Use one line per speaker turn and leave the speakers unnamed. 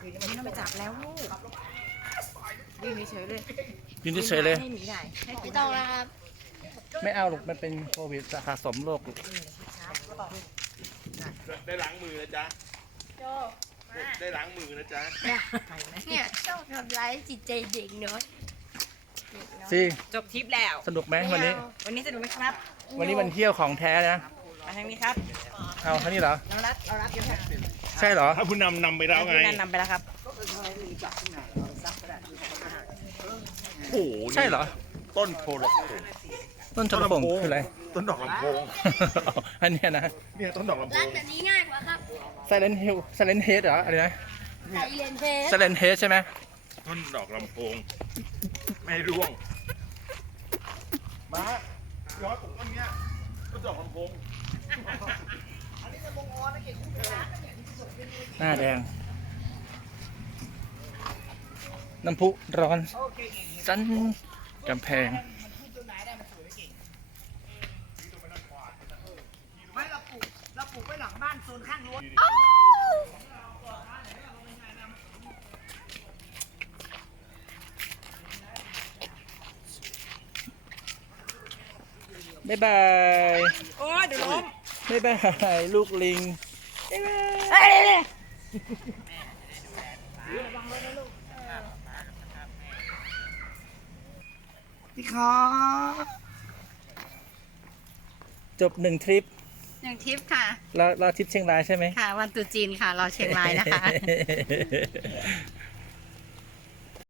นี่เราไปจับแล้วลูกยืนเฉยเลย
ยืนเฉยๆเลย
ให้หนีได้ให้
ไม่ต้องแล้วครับ
ไม่เอาหรอกมันเป็นโควิดสะสมโรคลูก
ได้ล้างมือนะจ๊ะได้ล้างมือนะจ๊ะ
เนี่ยชอบทำร้ายจิตใจเด็กน้อย
สิ
จบทริปแล้ว
สนุกไหมวันนี้
วันนี้สนุกไหมครับ
วันนี้วันเที่ยวของแท้นะ
มาทางนี้ครับ
เอาเท่านี้เหรอ
เรารับเยอะครับ
ใช่เหรอ
ถ้าผู้นำไปแล้วไง
คุณนันนำไปแล้วครับ
โอ้โห
ใช่เหรอ
ต้นโพลำโพง
ต้นชนบงคืออะไร
ต้นดอกลำโพง
อันเนี้ยนะ
เนี่ยต้นดอกลำโพ
ร้าน
ง
แบบนี้ง่ายกว่าครับ
Silent Hill Silent Head เหรออะไรนะ
ไซเลนเทส
Silent Head ใช่ไหม
ต้นดอกลำโพงไม่ร่วงมาย้อนปลูกต้นเนี้ยต้นดอกลำโพง
หน้าแดง น้ำพุร้อนสันกำแพง
ไม่เราปลูกไว้หลังบ้านโซนข้างรั้ว
บ๊ายบาย
โอ้ยเดี๋ยวล้ม
บ๊ายบาย ลูกลิง
พี่คอ
จบ1 ทริป
อย่างทิปค่ะ
เราทริปเชียงรายใช่ไหม
ค่ะ วันตรุษจีนค่ะ รอเชียงรายนะคะ